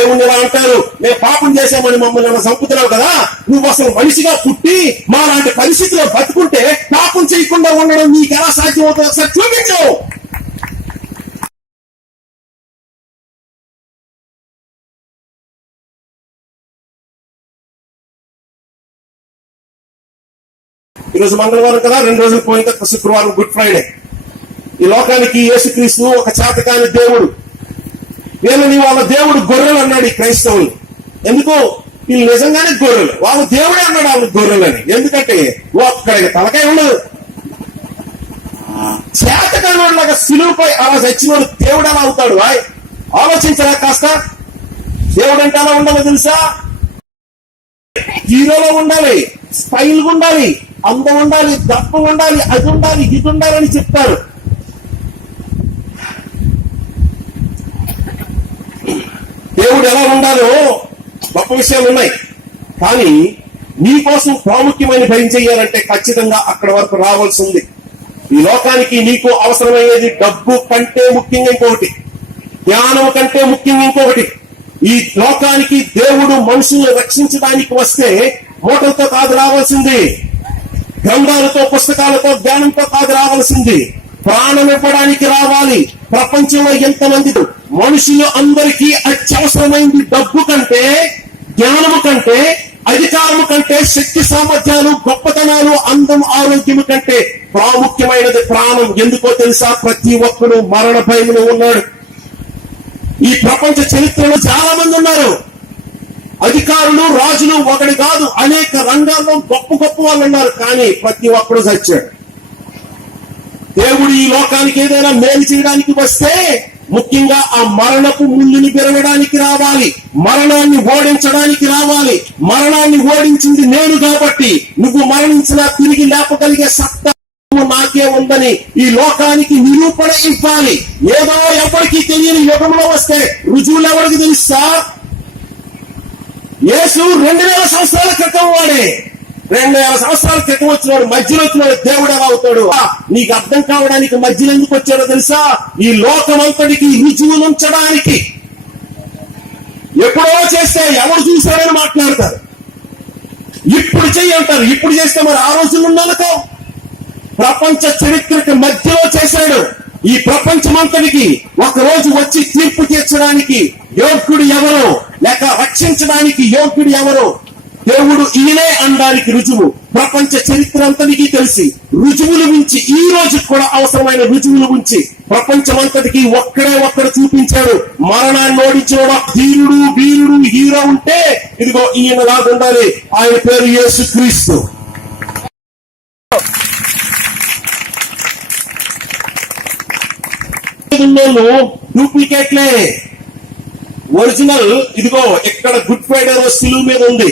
దేవుణ్ణి ఎలా అంటారు, మేము పాపం చేశామని మమ్మల్ని చంపుతున్నావు కదా, నువ్వు అసలు మనిషిగా పుట్టి మా లాంటి పరిస్థితిలో బతుకుంటే పాపం చేయకుండా ఉండడం నీకు ఎలా సాధ్యం అవుతుంది, ఒకసారి చూపించు. ఈరోజు మంగళవారం కదా, 2 రోజులు పోయిన తర్వాత శుక్రవారం గుడ్ ఫ్రైడే. ఈ లోకానికి యేసుక్రీస్తు ఒక చేతకాని దేవుడు. వీళ్ళని వాళ్ళ దేవుడు గొర్రెలు అన్నాడు ఈ క్రైస్తవులు. ఎందుకు? వీళ్ళు నిజంగానే గొర్రెలు, వాళ్ళ దేవుడే అన్నాడు వాళ్ళ గొర్రెలని. ఎందుకంటే ఒక్కడ తలకాయ ఉండదు. చేతకానిలాగా సిలువుపై అలా చచ్చినోడు దేవుడు ఎలా అవుతాడు? ఆలోచించరా కాస్త. దేవుడు అంటే ఎలా ఉండాలో తెలుసా? హీరోలో ఉండాలి, స్టైల్ ఉండాలి, అందం ఉండాలి, దప్పం ఉండాలి, అది ఉండాలి, ఇది ఉండాలని చెప్తారు. దేవుడు ఎలా ఉండాలో గొప్ప విషయాలు ఉన్నాయి. కానీ నీకోసం ప్రాముఖ్యమైన పని చేయాలంటే ఖచ్చితంగా అక్కడ వరకు రావాల్సి ఉంది. ఈ లోకానికి నీకు అవసరమయ్యేది డబ్బు కంటే ముఖ్యంగా ఇంకొకటి, జ్ఞానం కంటే ముఖ్యంగా ఇంకొకటి. ఈ లోకానికి దేవుడు మనుషులను రక్షించడానికి వస్తే మూటలతో కాదు రావాల్సింది, గ్రంథాలతో, పుస్తకాలతో, జ్ఞానంతో కాదు రావాల్సింది, ప్రాణం ఇవ్వడానికి రావాలి. ప్రపంచంలో ఎంతమంది మనుషులు అందరికీ అత్యవసరమైంది డబ్బు కంటే, జ్ఞానము కంటే, అధికారము కంటే, శక్తి సామర్థ్యాలు, గొప్పతనాలు, అందం, ఆరోగ్యము కంటే ప్రాముఖ్యమైనది ప్రాణం. ఎందుకో తెలుసా? ప్రతి ఒక్కడు మరణ భయములో ఉన్నాడు. ఈ ప్రపంచ చరిత్రలో చాలా మంది ఉన్నారు. అధికారులు, రాజులు ఒకటి కాదు, అనేక రంగాల్లో గొప్ప గొప్ప వాళ్ళు ఉన్నారు. కానీ ప్రతి ఒక్కడు చచ్చాడు. దేవుడు ఈ లోకానికి ఏదైనా మేలు చేయడానికి వస్తే ముఖ్యంగా ఆ మరణపు ముళ్ళుని పెరగడానికి రావాలి, మరణాన్ని ఓడించడానికి రావాలి. మరణాన్ని ఓడించింది నేను కాబట్టి నువ్వు మరణించినా తిరిగి లేపగలిగే సత్తా నాకే ఉందని ఈ లోకానికి నిరూపణ ఇవ్వాలి. ఏదో ఎవరికి తెలియని యుగంలో వస్తే రుజువులు ఎవరికి తెలుసా? యేసు 2000 సంవత్సరాల క్రితం వాడే. 2000 సంవత్సరాల క్రితం వచ్చినాడు, మధ్యలో వచ్చినాడు. దేవుడు ఎలా అవుతాడు? నీకు అర్థం కావడానికి మధ్యలో ఎందుకు వచ్చాడో తెలుసా? ఈ లోకమంతటికి రుజువులు ఉంచడానికి. ఎప్పుడో చేస్తే ఎవరు చూశారని మాట్లాడతారు, ఇప్పుడు చెయ్యి అంటారు. ఇప్పుడు చేస్తే మరి ఆ రోజులు ఉన్నానుకో. ప్రపంచ చరిత్రకి మధ్యలో చేశాడు. ఈ ప్రపంచమంతటికి ఒక రోజు వచ్చి తీర్పు తీర్చడానికి యోగ్యుడు ఎవరు, లేక రక్షించడానికి యోగ్యుడు ఎవరు? దేవుడు ఈయనే అనడానికి రుజువు ప్రపంచ చరిత్ర అంతటికీ తెలిసి, రుజువులు ఉంచి, ఈ రోజు కూడా అవసరమైన రుజువులు ఉంచి ప్రపంచమంతటికి ఒక్కడు చూపించాడు. మరణాన్ని ఓడించిన ధీరుడు, వీరుడు, హీరో ఉంటే ఇదిగో ఈయన లాగా ఉండాలి. ఆయన పేరు యేసుక్రీస్తు. డూప్లికేట్లే, ఒరిజినల్ ఇదిగో ఇక్కడ గుడ్ ఫ్రైడే రోజు సిలువ మీద ఉంది.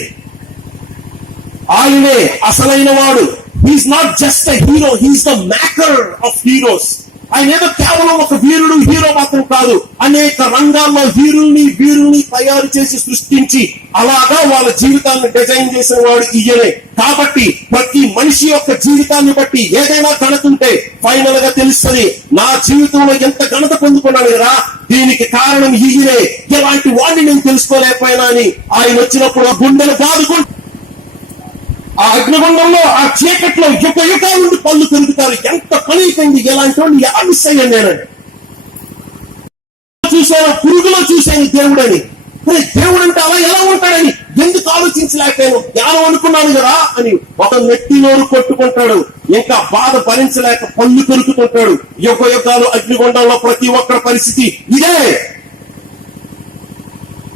ఆయనే అసలైన వాడు. He's not just a hero, he's the maker of heroes. ఆయన ఏదో కేవలం ఒక వీరుడు, హీరో మాత్రం కాదు. అనేక రంగాల్లో వీరుల్ని తయారు చేసి సృష్టించి అలాగా వాళ్ళ జీవితాన్ని డిజైన్ చేసిన వాడు ఈయనే. కాబట్టి ప్రతి మనిషి యొక్క జీవితాన్ని బట్టి ఏదైనా ఘనత ఉంటే ఫైనల్ గా తెలుస్తుంది, నా జీవితంలో ఎంత ఘనత పొందుకున్నాను కదా, దీనికి కారణం ఈయనే. ఎలాంటి వాడిని నేను తెలుసుకోలేకపోయినా అని ఆయన వచ్చినప్పుడు గుండెలు బాదుకుంటూ ఆ అగ్నిగుండంలో, ఆ చీకట్లో యుగాల నుండి పళ్ళు పెరుగుతారు. ఎంత పని అయిపోయింది, ఎలాంటి వాడిని ఎలా మిస్ అయ్యాను నేనండి. చూశాను, పురుగులో చూశాను దేవుడని. దేవుడు అంటే అలా ఎలా ఉంటాడని ఎందుకు ఆలోచించలేకపోయాను. జ్ఞానం అనుకున్నాను కదా అని ఒక నెట్టి నోరు కొట్టుకుంటాడు. ఇంకా బాధ భరించలేక పళ్ళు పెరుగుతుంటాడు. యుగాలు అగ్నిగుండంలో ప్రతి ఒక్కరి పరిస్థితి ఇదే.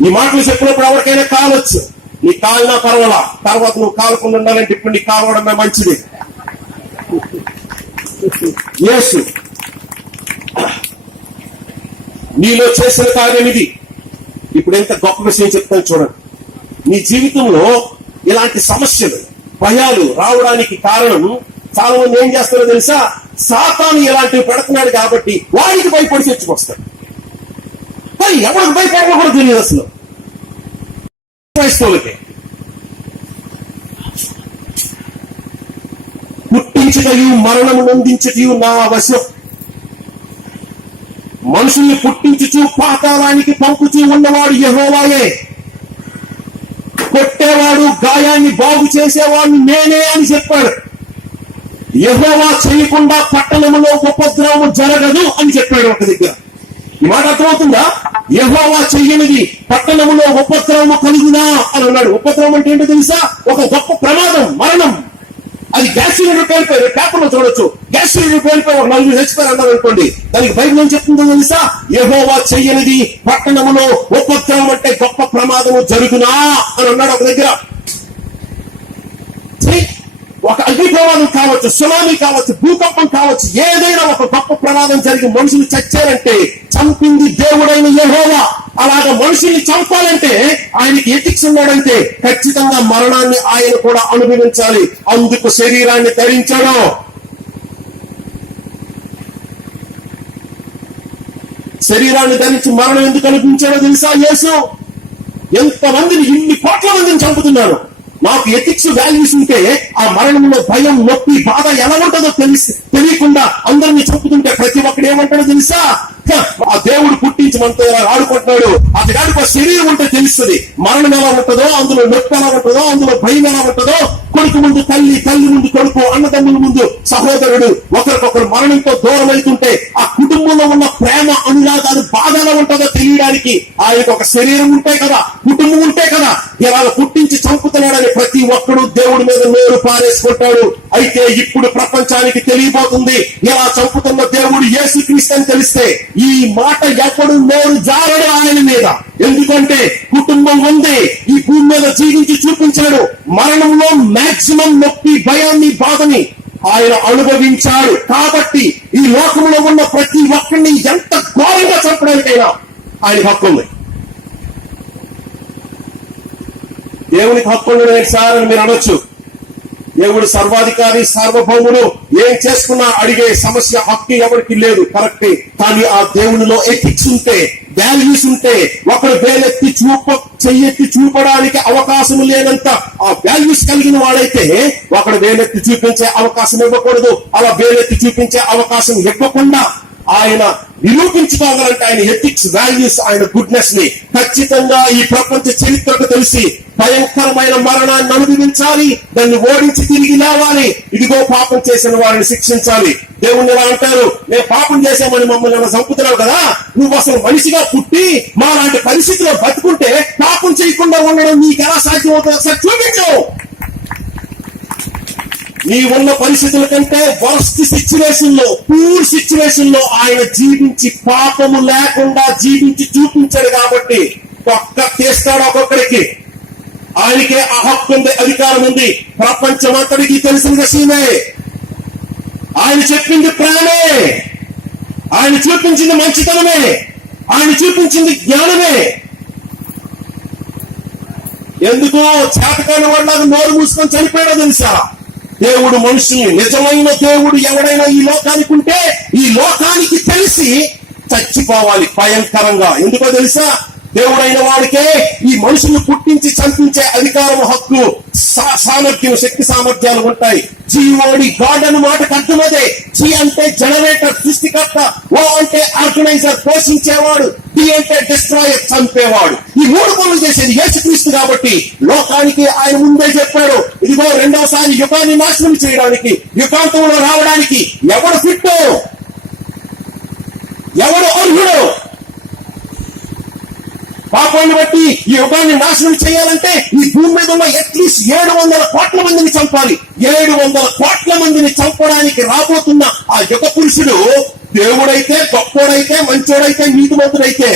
ఈ మాటలు చెప్పినప్పుడు ఎవరికైనా కావచ్చు, నీ కాలినా పర్వాలా, తర్వాత నువ్వు కాలకుండా ఉండాలంటే ఇప్పుడు నీ కాలవడమే మంచిది. యేసు నీలో చేసిన కార్యం ఇది. ఇప్పుడు ఎంత గొప్ప విషయం చెప్తాను చూడండి. నీ జీవితంలో ఇలాంటి సమస్యలు, భయాలు రావడానికి కారణం చాలా మంది ఏం చేస్తారో తెలుసా? సాతాను ఇలాంటివి పెడుతున్నాడు కాబట్టి వాడికి భయపడి చర్చకొస్తాడు. మరి ఎవరికి భయపడడం కూడా తెలియదు అసలు క్రైస్తవులకి. పుట్టించటయు మరణము నొందించటయు నా వశం. మనుషుల్ని పుట్టించుచు పాతాళానికి పంపుచూ ఉన్నవాడు యెహోవాయే. కొట్టేవాడు, గాయాన్ని బాగు చేసేవాడు నేనే అని చెప్పాడు. యెహోవా చేయకుండా పట్టణములో ఉపద్రవము జరగదు అని చెప్పాడు ఒక దగ్గర. ఈ మాట అర్థమవుతుందా? యెహోవా చెయ్యనిది పట్టణములో ఉపద్రవము కలుగునా అని అన్నాడు. ఉపద్రవం అంటే ఏంటో తెలుసా? ఒక గొప్ప ప్రమాదం, మరణం. అది గ్యాస్ సిలిండర్ పేలిపోయి పేపర్లో చూడొచ్చు. గ్యాస్ సిలిండర్ పేలిపోయి ఒక 4 చచ్చిపోయారు అన్నారు అనుకోండి. దానికి బైబిల్ ఏం చెప్తుందో తెలుసా? యెహోవా చెయ్యనిది పట్టణములో ఉపద్రవం అంటే గొప్ప ప్రమాదము జరుగునా అని అన్నాడు ఒక దగ్గర. ఒక అగ్ని ప్రమాదం కావచ్చు, సునామీ కావచ్చు, భూకంపం కావచ్చు, ఏదైనా ఒక గొప్ప ప్రమాదం జరిగి మనుషులు చచ్చారంటే చంపింది దేవుడైన యెహోవా. అలాగా మనుషుల్ని చంపాలంటే ఆయనకి ఎథిక్స్ ఉన్నాడంటే ఖచ్చితంగా మరణాన్ని ఆయన కూడా అనుభవించాలి. అందుకు శరీరాన్ని ధరించాడు. శరీరాన్ని ధరించి మరణం ఎందుకు అనిపించాడో తెలుసా? యేసు ఎంతమందిని, ఇన్ని కోట్ల మందిని చంపుతున్నాడు. నాకు ఎథిక్స్ వాల్యూస్ ఉంటే ఆ మరణంలో భయం, నొప్పి, బాధ ఎలా ఉంటుందో తెలియకుండా అందరినీ చంపుతుంటే ప్రతి ఒక్కడు ఏమంటాడో తెలుసా? ఆ దేవుడు పుట్టించి మనతో ఎలా ఆడుకుంటున్నాడు. అతగాడికి ఒక శరీరం ఉంటే తెలుస్తుంది మరణం ఎలా ఉంటుందో, అందులో నొప్పి ఎలా ఉంటుందో, అందులో భయం ఎలా ఉంటుందో. కొడుకు ముందు తల్లి, తల్లి ముందు కొడుకు, అన్నదమ్ముల ముందు సహోదరుడు ఒకరికొకరు మరణంతో దూరం అవుతుంటే ఆ కుటుంబంలో ఉన్న ప్రేమ, అనురాగాలు, బాధ ఎలా ఉంటుందో తెలియడానికి ఆయనకు ఒక శరీరం ఉంటే కదా, కుటుంబం ఉంటే కదా ఇలా పుట్టించి చంపుతున్నాడని ప్రతి ఒక్కడు దేవుడి మీద నోరు పారేసుకుంటాడు. అయితే ఇప్పుడు ప్రపంచానికి తెలియబోతుంది ఎలా చంపుతున్న దేవుడు యేసుక్రీస్తు అని తెలిస్తే ఈ మాట ఎప్పుడు నోరు జారడు ఆయన మీద. ఎందుకంటే కుటుంబం ఉంది, ఈ భూమి మీద జీవించి చూపించాడు. మరణంలో మాక్సిమం నొప్పి, భయాన్ని, బాధని ఆయన అనుభవించాడు. కాబట్టి ఈ లోకంలో ఉన్న ప్రతి ఒక్కరిని ఎంత ఘోరంగా చంపడానికైనా ఆయనకు హక్కు ఉంది. దేవునికి హక్కు ఉండదు సార్ అని మీరు అనొచ్చు. దేవుడు సర్వాధికారి, సార్వభౌముడు, ఏం చేసుకున్నా అడిగే సమస్య, హక్కు ఎవరికి లేదు, కరెక్టే. కానీ ఆ దేవునిలో ఎథిక్స్ ఉంటే, వాల్యూస్ ఉంటే, ఒకడు వేలెత్తి చెయ్యెత్తి చూపడానికి అవకాశం లేనంత ఆ వాల్యూస్ కలిగిన వాడైతే ఒకడు వేలెత్తి చూపించే అవకాశం ఇవ్వకూడదు. అలా వేలెత్తి చూపించే అవకాశం ఇవ్వకుండా ఆయన నిరూపించుకోవాలంటే ఆయన ఎథిక్స్, వాల్యూస్, ఆయన గుడ్నెస్ ని ఖచ్చితంగా ఈ ప్రపంచ చరిత్రకు తెలిసి భయంకరమైన మరణాన్ని అనుభవించాలి. దాన్ని ఓడించి తిరిగి లేవాలి. ఇదిగో పాపం చేసిన వారిని శిక్షించాలి. దేవుణ్ణి ఎలా అంటారు? మేము పాపం చేసామని మమ్మల్ని ఏమైనా చంపుతున్నావు కదా, నువ్వు అసలు మనిషిగా పుట్టి మా లాంటి పరిస్థితిలో బతుకుంటే పాపం చేయకుండా ఉండడం నీకు ఎలా సాధ్యమవుతుందో ఒకసారి చూపించు. నీ ఉన్న పరిస్థితుల కంటే వర్స్ట్ సిచ్యువేషన్ లో, పూర్ సిచ్యువేషన్ లో ఆయన జీవించి పాపము లేకుండా జీవించి చూపించాడు. కాబట్టి ఒక్క తీస్తాడు ఒక్కొక్కడికి. ఆయనకే ఆ హక్కు ఉంది, అధికారం ఉంది. ప్రపంచమంతటికి తెలిసిన విషయమే. ఆయన చెప్పింది ప్రేమే, ఆయన చూపించింది మంచితనమే, ఆయన చూపించింది జ్ఞానమే. ఎందుకు చేతకాని వాళ్ళగా నోరు మూసుకొని చనిపోయాడో తెలుసా? దేవుడు మనుషుల్ని, నిజమైన దేవుడు ఎవడైనా ఈ లోకానికి ఉంటే ఈ లోకానికి తెలిసి చచ్చిపోవాలి భయంకరంగా. ఎందుకో తెలుసా? దేవుడైన వాడికే ఈ మనుషులు పుట్టించి చంపించే అధికారం, హక్కు, సామర్థ్యం, శక్తి సామర్థ్యాలు ఉంటాయి. జీవోడి గాడ్ అన్న మాటకు అర్థమదే. జీ అంటే జనరేటర్, సృష్టికర్త. ఓ అంటే ఆర్గనైజర్, పోషించేవాడు. డి అంటే డిస్ట్రాయర్, చంపేవాడు. ఈ 3 పనులు చేసేది యేసుక్రీస్తు. కాబట్టి లోకానికి ఆయన ముందే చెప్పాడు, ఇదిగో రెండవసారి యుగాన్ని నాశనం చేయడానికి, యుగాంతంలో రావడానికి ఎవడు ఫిట్టు, ఎవడు అర్హుడు? పాపాన్ని బట్టి ఈ యుగాన్ని నాశనం చేయాలంటే ఈ భూమి మీద ఉన్న అట్లీస్ట్ 700 కోట్ల మందిని చంపాలి. 700 కోట్ల మందిని చంపడానికి రాబోతున్న ఆ యుగ పురుషుడు దేవుడైతే, గొప్పోడైతే, మంచోడైతే, నీతిమంతుడైతే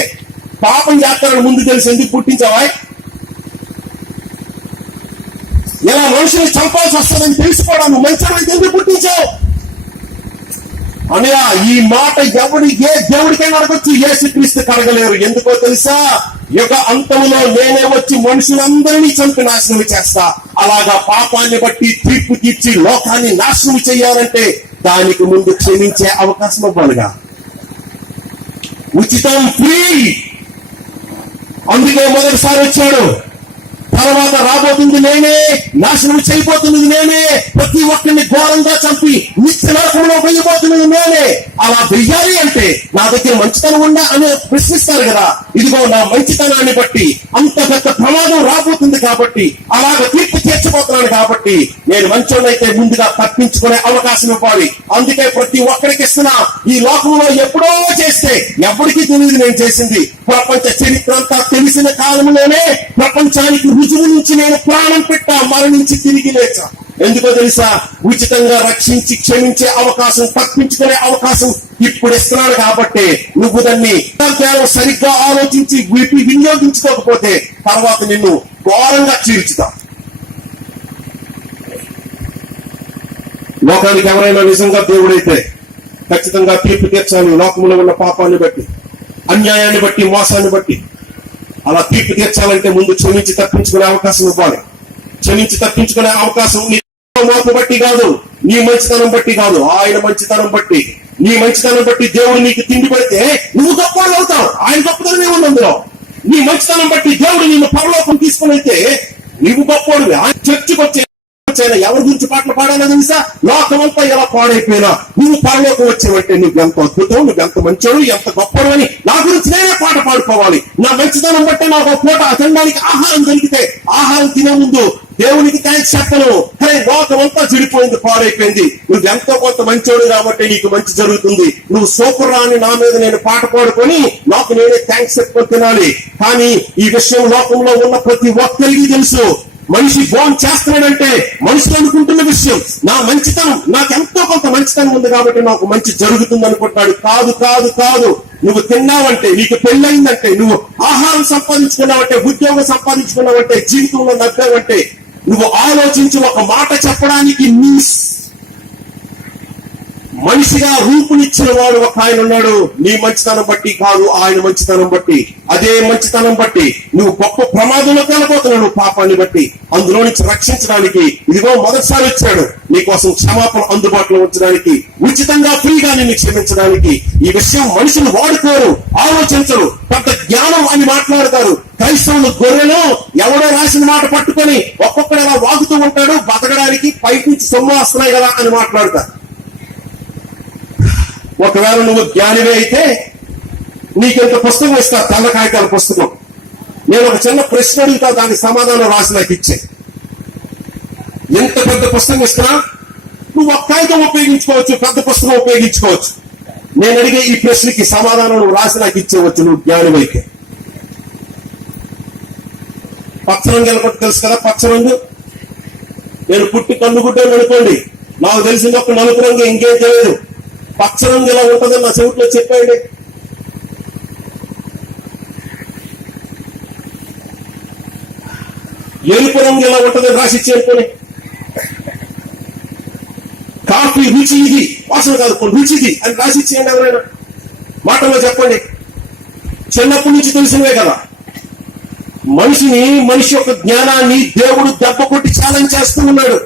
పాపం చేస్తారని ముందు తెలిసి ఎందుకు పుట్టించావా? ఇలా మనుషుల్ని చంపాల్సి వస్తుందని తెలుసుకోవడం నువ్వు మంచోడైతే ఎందుకు పుట్టించావు? అనగా ఈ మాట ఏ దేవుడికైనా అడగొచ్చు, యేసుక్రీస్తు కడగలేరు. ఎందుకో తెలుసా? యుగ అంతంలో నేనే వచ్చి మనుషులందరినీ చంపి నాశనం చేస్తా. అలాగా పాపాన్ని బట్టి తీర్పు తీర్చి లోకాన్ని నాశనం చేయాలంటే దానికి ముందు క్షమించే అవకాశం ఇవ్వాలిగా. ఉచితం, ఫ్రీ. అందుకే మొదటిసారి వచ్చాడు. తర్వాత తర్వాత రాబోతుంది నేనే, నాశనం చేయబోతున్నది నేనే, ప్రతి ఒక్కరిని ఘోరంగా చంపి నిత్య నరకంలో వెయ్యబోతున్నది నేనే. అలా వెయ్యాలి అంటే నా దగ్గర మంచితనం ఉందా అని ప్రశ్నిస్తారు కదా. ఇదిగో నా మంచితనాన్ని బట్టి అంత పెద్ద ప్రమాదం రాబోతుంది కాబట్టి, అలాగ తీర్పు తీర్చబోతున్నాను కాబట్టి నేను మంచోనైతే ముందుగా తప్పించుకునే అవకాశం ఇవ్వాలి. అందుకే ప్రతి ఒక్కరికి ఇస్తున్నా. ఈ లోకంలో ఎప్పుడో చేస్తే ఎవరికి తెలియదు నేను చేసింది. ప్రపంచ చరిత్ర అంతా తెలిసిన కాలంలోనే ప్రపంచానికి రుజువు నుంచి నేను ప్రాణం పెట్టా, మరణించి తిరిగి లేచా. ఎందుకో తెలుసా? ఉచితంగా రక్షించి క్షమించే అవకాశం, తప్పించుకునే అవకాశం ఇప్పుడు ఇస్తున్నాను కాబట్టి నువ్వు దాన్ని కేవలం సరిగ్గా ఆలోచించి వినియోగించుకోకపోతే తర్వాత నిన్ను ఘోరంగా చీల్చుతా. లోకానికి ఎవరైనా నిజంగా దేవుడైతే ఖచ్చితంగా తీర్పు తీర్చాలి. లోకంలో ఉన్న పాపాన్ని బట్టి, అన్యాయాన్ని బట్టి, మోసాన్ని బట్టి అలా తీర్పు తీర్చాలంటే ముందు క్షమించి తప్పించుకునే అవకాశం ఇవ్వాలి. క్షమించి తప్పించుకునే అవకాశం నీ మార్పు బట్టి కాదు, నీ మంచితనం బట్టి కాదు, ఆయన మంచితనం బట్టి. నీ మంచితనం బట్టి దేవుడు నీకు తిండి పెడితే నువ్వు గొప్పవాడు అవుతావు. ఆయన గొప్పతనమే ఉంది అందులో. నీ మంచితనం బట్టి దేవుడు నిన్ను పరలోకం తీసుకుని వెళ్తే నువ్వు గొప్పవాడు. ఆయన చర్చికి వచ్చే ఎవరి గురించి పాటలు పాడాలో తెలుసా? లోకమంతా ఎలా పాడైపోయినా నువ్వు పరలోకం వచ్చావంటే నువ్వు ఎంత అద్భుతం, నువ్వు ఎంత మంచోడు, ఎంత గొప్పడు అని నా గురించి నేనే పాట పాడుకోవాలి. నా మంచితనం బట్టే నాకు ఒక పూట తినడానికి ఆహారం దొరికితే ఆహారం తినే ముందు దేవునికి థ్యాంక్స్ చెప్పను. హే, లోకమంతా చెడిపోయింది, పాడైపోయింది, నువ్వు ఎంతో కొంత మంచోడు కాబట్టి నీకు మంచి జరుగుతుంది, నువ్వు సూపర్ రాని నా మీద నేను పాట పాడుకొని నాకు నేనే థ్యాంక్స్ చెప్పుకొని తినాలి. కానీ ఈ విషయం లోకంలో ఉన్న ప్రతి ఒక్కరికి తెలుసు. మనిషి ఫోన్ చేస్తున్నాడంటే మనిషి అనుకుంటున్న విషయం నా మంచితనం, నాకెంతో కొంత మంచితనం ఉంది కాబట్టి నాకు మంచి జరుగుతుంది అనుకుంటాడు. కాదు కాదు కాదు. నువ్వు తిన్నావంటే, నీకు పెళ్ళయిందంటే, నువ్వు ఆహారం సంపాదించుకున్నావంటే, ఉద్యోగం సంపాదించుకున్నావంటే, జీవితంలో నవ్వావంటే, నువ్వు ఆలోచించి ఒక మాట చెప్పడానికి నీ మనిషిగా రూపునిచ్చిన వాడు ఒక ఆయన ఉన్నాడు. నీ మంచితనం బట్టి కాదు, ఆయన మంచితనం బట్టి. అదే మంచితనం బట్టి నువ్వు గొప్ప ప్రమాదంలోకి వెళ్ళబోతున్నావు, పాపాన్ని బట్టి. అందులో నుంచి రక్షించడానికి ఇదిగో మొదటిసారి వచ్చాడు నీకోసం క్షమాపణ అందుబాటులో ఉంచడానికి, ఉచితంగా ఫ్రీగా నిన్ను క్షమించడానికి. ఈ విషయం మనుషులు వాడుకోరు, ఆలోచించరు, పెద్ద జ్ఞానం అని మాట్లాడతారు. క్రైస్తవులు గొర్రెలు ఎవడో రాసిన మాట పట్టుకొని ఒక్కొక్కడు ఎలా వాగుతూ ఉంటాడు, బతకడానికి పైకి నుంచి సొమ్ము వస్తున్నాయి కదా అని మాట్లాడతారు. ఒకవేళ నువ్వు జ్ఞానివే అయితే నీకెంత పుస్తకం ఇస్తా, తెల్ల కాగితాల పుస్తకం. నేను ఒక చిన్న ప్రశ్న అడుగుతా, దానికి సమాధానం రాసి నాకు ఇచ్చే. ఎంత పెద్ద పుస్తకం ఇస్తా, నువ్వు ఒక కాగితం ఉపయోగించుకోవచ్చు, పెద్ద పుస్తకం ఉపయోగించుకోవచ్చు. నేను అడిగే ఈ ప్రశ్నకి సమాధానం నువ్వు రాసి నాకు ఇచ్చేవచ్చు, నువ్వు జ్ఞానివైతే. పచ్చరంగు ఎలకొట్టు తెలుసు కదా, పచ్చరంగు. నేను పుట్టి కన్నుగుడ్డాను అనుకోండి, నాకు తెలిసింది ఒక నలుపు రంగు, ఇంకేం తెలియదు. పచ్చరంగు ఎలా ఉంటుందని నా చెవిట్లో చెప్పండి. ఎరుపు రంగు ఎలా ఉంటుందని రాసిచ్చి అనుకోని. కాఫీ రుచి ఇది, వాసన కాదు రుచిది అని రాసిచ్చేయండి ఎవరైనా. మాటల్లో చెప్పండి. చిన్నప్పటి నుంచి తెలిసినవే కదా. మనిషి యొక్క జ్ఞానాన్ని దేవుడు దెబ్బ కొట్టి ఛాలెంజ్ చేస్తూ ఉన్నాడు.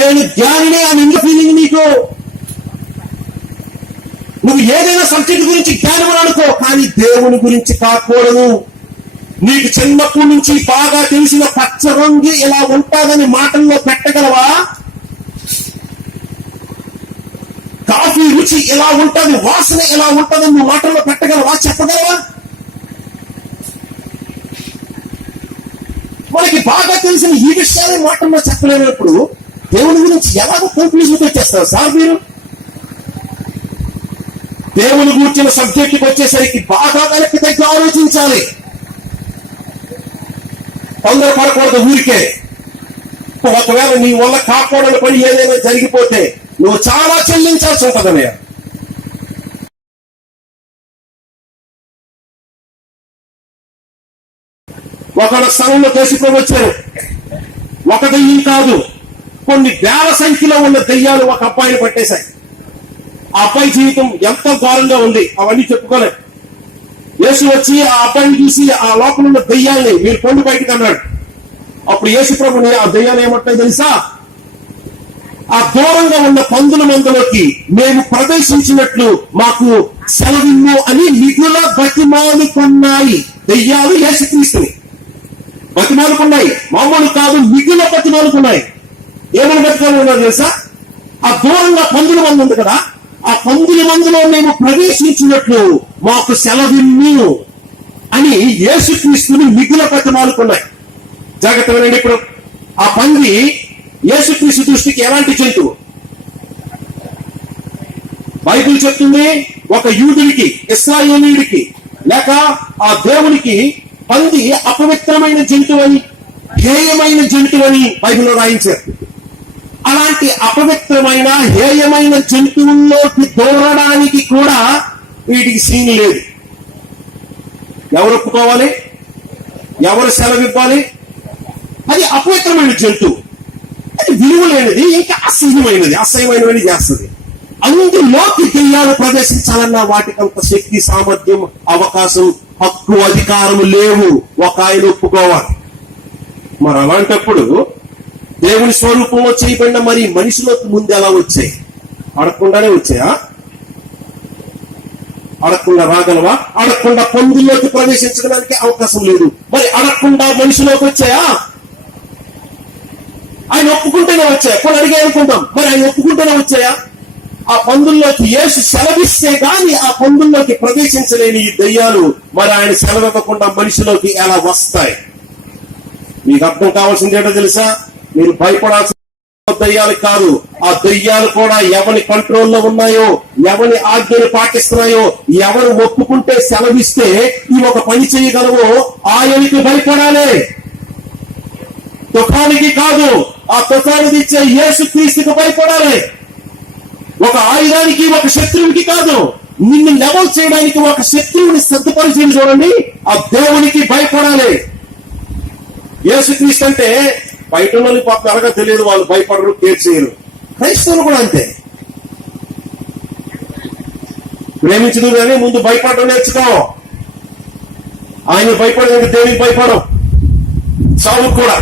నేను జ్ఞానినే అని ఇంత ఫీలింగ్ నీకు. నువ్వు ఏదైనా సబ్జెక్ట్ గురించి జ్ఞానం అనుకో, కానీ దేవుని గురించి కాకూడదు. నీకు చిన్నప్పటి నుంచి బాగా తెలిసిన పచ్చరంగి ఇలా ఉంటాదని మాటల్లో పెట్టగలవా? కాఫీ రుచి ఇలా ఉంటుంది, వాసన ఇలా ఉంటుందని నువ్వు మాటల్లో పెట్టగలవా? చెప్పగలవా? మనకి బాగా తెలిసిన ఈ విషయాన్ని మాటల్లో చెప్పలేనప్పుడు దేవుని గురించి ఎలాగో కంక్లూజన్ వచ్చేస్తారు సార్ మీరు. దేవుని కూర్చున్న సబ్జెక్టుకి వచ్చేసరికి బాగా వెనక్కి తగ్గి ఆలోచించాలి. తొందరపడకూడదు ఊరికే. ఒకవేళ నీ వల్ల కాకూడని పని ఏదైనా జరిగిపోతే నువ్వు చాలా చెల్లించాల్సి ఉంటుందన్నయ్య. ఒకళ్ళ స్థలంలో తీసుకొని వచ్చారు. ఒక దెయ్యం కాదు, కొన్ని వేల సంఖ్యలో ఉన్న దెయ్యాలు ఒక అబ్బాయిని పట్టేశాయి. ఆ అబ్బాయి జీవితం ఎంతో ఘోరంగా ఉంది, అవన్నీ చెప్పుకోలేదు. యేసు వచ్చి ఆ అబ్బాయిని చూసి ఆ లోపల ఉన్న దెయ్యాల్ని మీరు కొండ బయటకు అన్నాడు. అప్పుడు యేసు ప్రభుని ఆ దెయ్యాలు ఏమంటాయి తెలుసా? ఆ దూరంగా ఉన్న పందుల మందలోకి మేము ప్రవేశించినట్లు మాకు సెలవిమ్ము అని మిగుల బతిమాలుకున్నాయి. దెయ్యాలు యేసుక్రీస్తుని బతిమాలు బతిమాలుకున్నాయి. మామూలు కాదు, మిగిలిన బతిమాలుకున్నాయి. ఏమైనా బతిమాలుకున్నారు తెలుసా? ఆ దూరంగా పందుల మంది ఉంది కదా, ఆ పందుల మందులో మేము ప్రవేశించినట్లు మాకు సెలవిమ్ము అని యేసుక్రీస్తుని మిగిలిన బతిమాలుకున్నాయి. జాగ్రత్త వినండి. ఇప్పుడు ఆ పంది యేసుక్రీస్తు దృష్టికి ఎలాంటి జంతువు? బైబిల్ చెప్తుంది, ఒక యూదుడికి, ఇశ్రాయేలీయుడికి లేక ఆ దేవునికి పంది అపవిత్రమైన జంతువని, హేయమైన జంతువని బైబిల్లో రాయించారు. అలాంటి అపవిత్రమైన హేయమైన జంతువుల్లోకి దూరడానికి కూడా వీటికి సీన్ లేదు. ఎవరు ఒప్పుకోవాలి? ఎవరు సెలవివ్వాలి? అది అపవిత్రమైన జంతువు, అది విలువ లేనిది, ఇంకా అసహ్యమైనది చేస్తుంది. అందులోకి దెయ్యాలు ప్రవేశించాలన్నా వాటికి అంత శక్తి, సామర్థ్యం, అవకాశం, హక్కు, అధికారం లేవు. ఒక ఆయన ఒప్పుకోవాలి. మరి అలాంటప్పుడు దేవుని స్వరూపంలో చేయబడిన మరి మనిషిలోకి ముందు ఎలా వచ్చాయి? అడగకుండానే వచ్చాయా? అడగకుండా రాగలవా? అడగకుండా పందుల్లోకి ప్రవేశించడానికి అవకాశం లేదు. మరి అడగకుండా మనిషిలోకి వచ్చాయా? ఆయన ఒప్పుకుంటేనే వచ్చాయి. కొన్ని అడిగే అనుకుంటాం, మరి ఆయన ఒప్పుకుంటేనే వచ్చాయా? ఆ పందుల్లోకి యేసు సెలవిస్తే గాని ఆ పందుల్లోకి ప్రవేశించలేని ఈ దయ్యాలు మరి ఆయన సెలవివ్వకుండా మనిషిలోకి ఎలా వస్తాయి? మీకు అర్థం కావాల్సింది ఏంటో తెలుసా? మీరు భయపడాల్సిన దయ్యాలు కాదు, ఆ దయ్యాలు కూడా ఎవరి కంట్రోల్లో ఉన్నాయో, ఎవరి ఆజ్ఞలు పాటిస్తున్నాయో, ఎవరు ఒప్పుకుంటే సెలవిస్తే ఈ ఒక పని చేయగలవో ఆయనకి భయపడాలి. తుఫానికి కాదు, ఆ తుఫాను ఇచ్చే యేసుక్రీస్తుకి భయపడాలి. ఒక ఆయుధానికి, ఒక శత్రువుకి కాదు, నిన్ను లెవెల్ చేయడానికి ఒక శత్రువుని సిద్ధపరిచి చూడండి, ఆ దేవునికి భయపడాలి. యేసుక్రీస్తు అంటే బయట ఉన్నది పాపం ఎలాగా తెలియదు, వాళ్ళు భయపడరు, కేర్ చేయరు. క్రైస్తవులు కూడా అంతే. ప్రేమించదు కానీ ముందు భయపడడం నేర్చుకో. ఆయన భయపడడానికి దేవునికి భయపడం. సావు కూడా